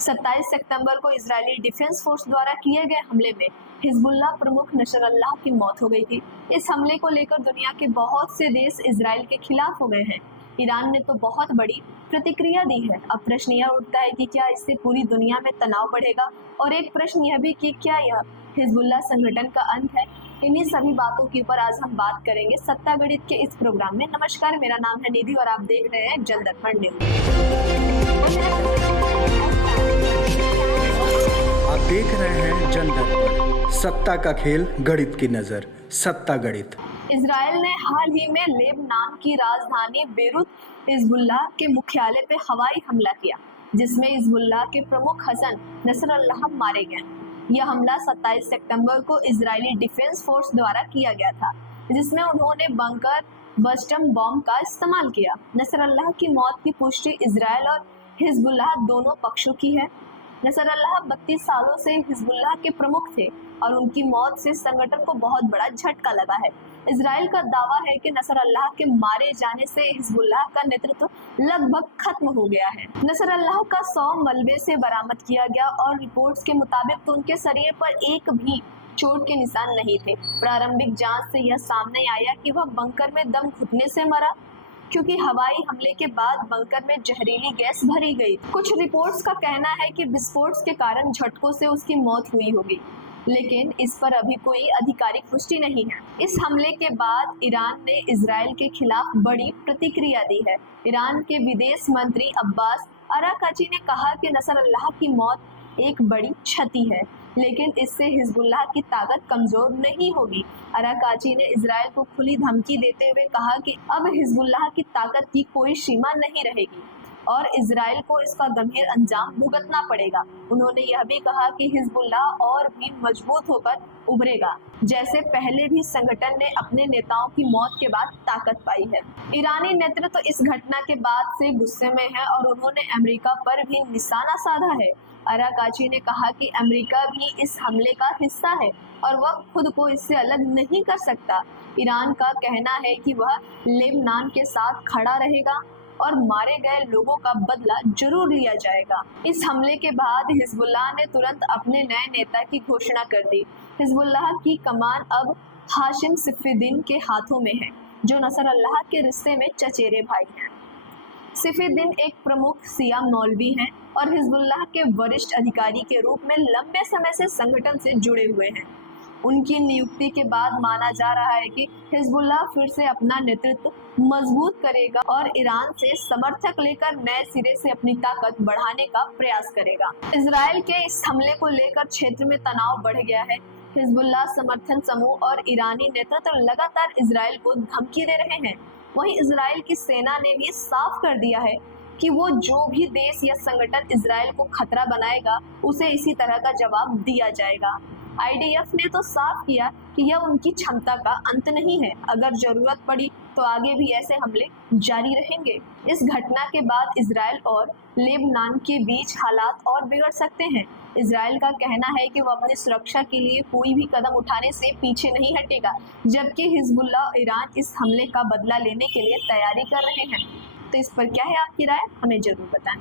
27 सितंबर को Israeli defence force द्वारा किए गए हमले में हिजबुल्लाह प्रमुख नसरल्लाह की मौत हो गई थी। इस हमले को लेकर दुनिया के बहुत से देश इजराइल के खिलाफ हो गए हैं। ईरान ने तो बहुत बड़ी प्रतिक्रिया दी है। अब प्रश्न यह उठता है कि क्या इससे पूरी दुनिया में तनाव बढ़ेगा, और एक प्रश्न यह भी कि क्या यह हिजबुल्लाह संगठन का अंत है। इन्हीं सभी बातों के ऊपर आज हम बात करेंगे सत्ता गणित के इस प्रोग्राम में। नमस्कार, मेरा नाम है निधि और आप देख रहे हैं जन दर्पण न्यूज। आप देख रहे हैं जन दर्पण, सत्ता का खेल, गणित की नजर, सत्ता गणित। इजराइल ने हाल ही में लेबनान की राजधानी बेरूत हिजबुल्लाह के मुख्यालय पे हवाई हमला किया, जिसमें हिजबुल्लाह के प्रमुख हसन नसरल्लाह मारे गए। यह हमला 27 सितंबर को इजरायली डिफेंस फोर्स द्वारा किया गया था, जिसमें उन्होंने बंकर बस्टम बॉम्ब का इस्तेमाल किया। नसरल्लाह की मौत की पुष्टि इजराइल और हिजबुल्लाह दोनों पक्षों की है। नसरल्लाह 32 सालों से हिजबुल्लाह के प्रमुख थे और उनकी मौत से संगठन को बहुत बड़ा झटका लगा है। इजराइल का दावा है कि नसरल्लाह के मारे जाने से हिजबुल्लाह का नेतृत्व लगभग खत्म हो गया है। नसरल्लाह का 100 मलबे से बरामद किया गया और रिपोर्ट्स के मुताबिक तो उनके शरीर पर एक भी चोट के निशान नहीं थे। प्रारंभिक जांच से यह सामने आया कि वह बंकर में दम घुटने से मरा, क्योंकि हवाई हमले के बाद बंकर में जहरीली गैस भरी गई। कुछ रिपोर्ट्स का कहना है कि विस्फोट के कारण झटकों से उसकी मौत हुई होगी, लेकिन इस पर अभी कोई आधिकारिक पुष्टि नहीं है। इस हमले के बाद ईरान ने इजराइल के खिलाफ बड़ी प्रतिक्रिया दी है। ईरान के विदेश मंत्री अब्बास अराकाची ने कहा कि नसरल्लाह की मौत एक बड़ी क्षति है, लेकिन इससे हिजबुल्लाह की ताकत कमजोर नहीं होगी। अराकाची ने इजराइल को खुली धमकी देते हुए कहा कि अब हिजबुल्लाह की ताकत की कोई सीमा नहीं रहेगी और इजराइल को इसका गंभीर अंजाम भुगतना पड़ेगा। उन्होंने यह भी कहा कि हिजबुल्लाह और भी मजबूत होकर उभरेगा, जैसे पहले भी संगठन ने अपने नेताओं की मौत के बाद ताकत पाई है। ईरानी नेतृत्व तो इस घटना के बाद से गुस्से में है और उन्होंने अमेरिका पर भी निशाना साधा है। अराकाची ने कहा कि अमेरिका भी इस हमले का हिस्सा है और वह खुद को इससे अलग नहीं कर सकता। ईरान का कहना है कि वह लेबनान के साथ खड़ा रहेगा और मारे गए लोगों का बदला जरूर लिया जाएगा। इस हमले के बाद हिजबुल्लाह ने तुरंत अपने नए नेता की घोषणा कर दी। हिजबुल्लाह की कमान अब हाशिम सफीउद्दीन के हाथों में है, जो नसरल्लाह के रिश्ते में चचेरे भाई हैं। सफीउद्दीन एक प्रमुख शिया मौलवी हैं और हिजबुल्लाह के वरिष्ठ अधिकारी के रूप में लंबे समय से संगठन से जुड़े हुए हैं। उनकी नियुक्ति के बाद माना जा रहा है कि हिजबुल्लाह फिर से अपना नेतृत्व मजबूत करेगा और ईरान से समर्थक लेकर नए सिरे से अपनी ताकत बढ़ाने का प्रयास करेगा। इजराइल के इस हमले को लेकर क्षेत्र में तनाव बढ़ गया है। हिजबुल्लाह समर्थन समूह और ईरानी नेतृत्व लगातार इजराइल को धमकी दे रहे हैं। वहीं इजराइल की सेना ने भी साफ कर दिया है कि वो जो भी देश या संगठन इजराइल को खतरा बनाएगा, उसे इसी तरह का जवाब दिया जाएगा। IDF ने तो साफ किया कि यह उनकी क्षमता का अंत नहीं है। अगर जरूरत पड़ी तो आगे भी ऐसे हमले जारी रहेंगे। इस घटना के बाद इजराइल और लेबनान के बीच हालात और बिगड़ सकते हैं। इजराइल का कहना है कि वह अपनी सुरक्षा के लिए कोई भी कदम उठाने से पीछे नहीं हटेगा, जबकि हिजबुल्लाह और ईरान इस हमले का बदला लेने के लिए तैयारी कर रहे हैं। तो इस पर क्या है आपकी राय, हमें जरूर बताएं।